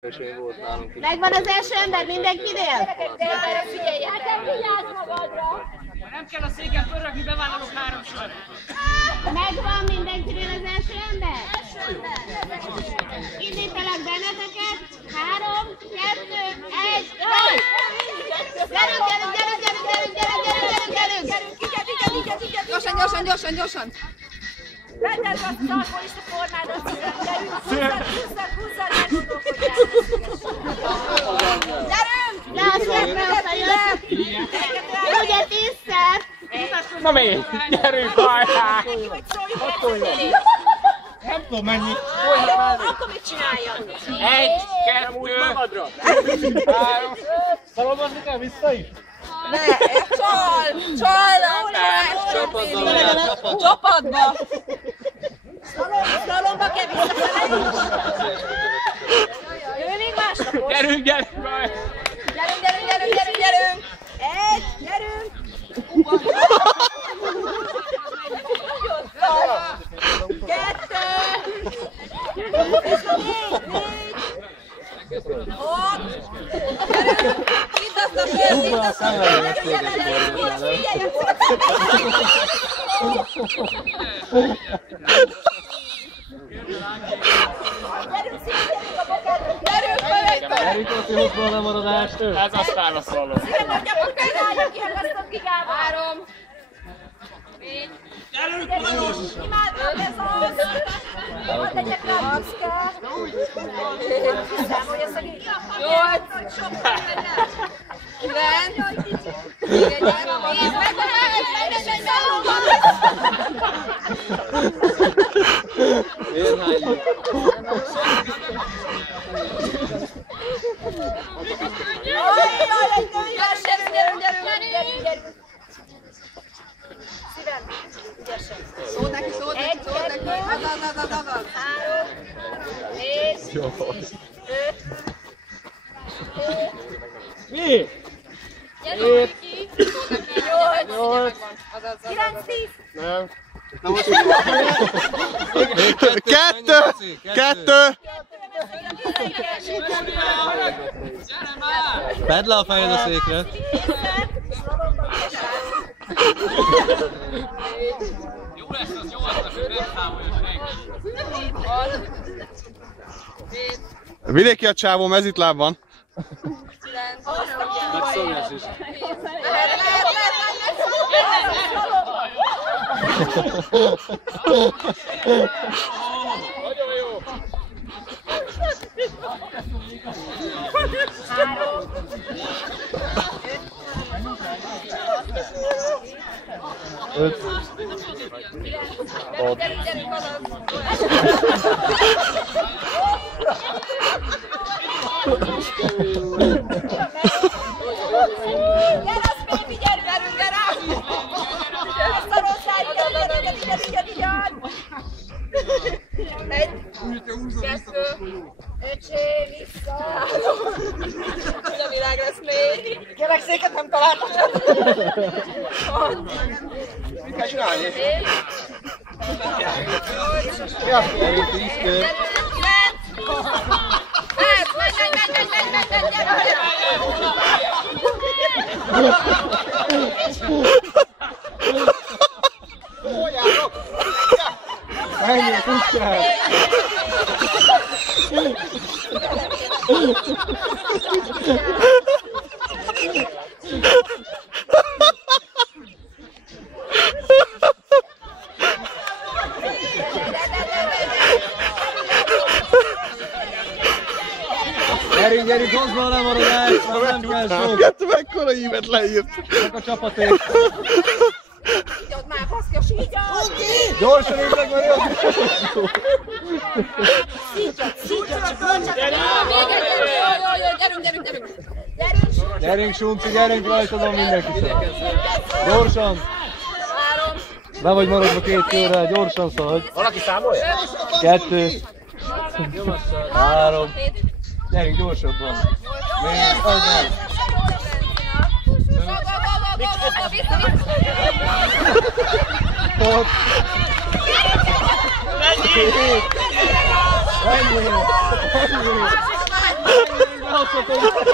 Megvan az első ember mindenkinél? Nem kell a széken pörögni, bevállalok 3 sor. Megvan mindenkinél az első ember? Indítalak benneteket. 3, 2, 1, go! Gyerünk! Gyorsan! Vedd el a szalkolista formádat, húzzad, gyerünk! Le a székre, jött! Ugye 10-szer? Na még! Gyerünk, hajrá! Nem tudom mennyi. Akkor mit csináljak? 1, 2, 3. Szalomozni kell vissza is? Ne, csapatba! Szalomba kell visszafele. Jövő még másnapos. Gyerünk! Gyerünk! Egy, gyerünk! Kettő! És a négy! Ott! Gyerünk! Itt azt a főt! Gyerünk, Oszi, hozd volna a maradást! Ez aztán a szalom. Szívem, hogy a pokerálja, kihallgasztom Gigával. 3. 4. Gyerünk, Lajos! Imádom, ez az! Hadd tegyek rá a büszke. Számolja szegény. 8. 9. Miért hányjuk? Szívem, ügyesen. Szóld neki! 3, 4, 5, Mi? 7, 8, 9, 10. Nem. Kettő! Vedd le a fejed a székre. Jó lesz az 8-as, hogy nem számolja senki. Vidéki a csávó, mezitláb van. Meg szomjas is. Nagyon jó! 5. 6. Gyere, az baby, gyerünk rá! Ezt a rosszát, vigyázz! 1, 2, öcsé, vissza! Hogy a világ lesz még! Kérlek, széket nem találtam! Mit kell csinálni? 4, Gyerünk 10 kör. 9, menj, Hol járok? Ennyi, kutyát! Gyerünk, hozd már a maradást, nem kell sok. Hát mekkora ívet leírt. Csak a csapaték. Ott már baszki a sígyat! Gyorsan ébredj, mert jó! Gyerünk, Sunci, gyerünk, rajtadon mindenki szalad. Gyorsan! Be vagy maradva 2 körrel, gyorsan szaladj. Valaki számolja? 2. 3. Gyerünk, gyorsabban. 4, az el. 6. Ennyi! játszhatunk!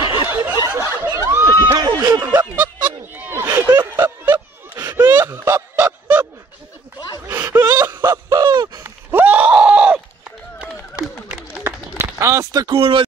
Azt a kurva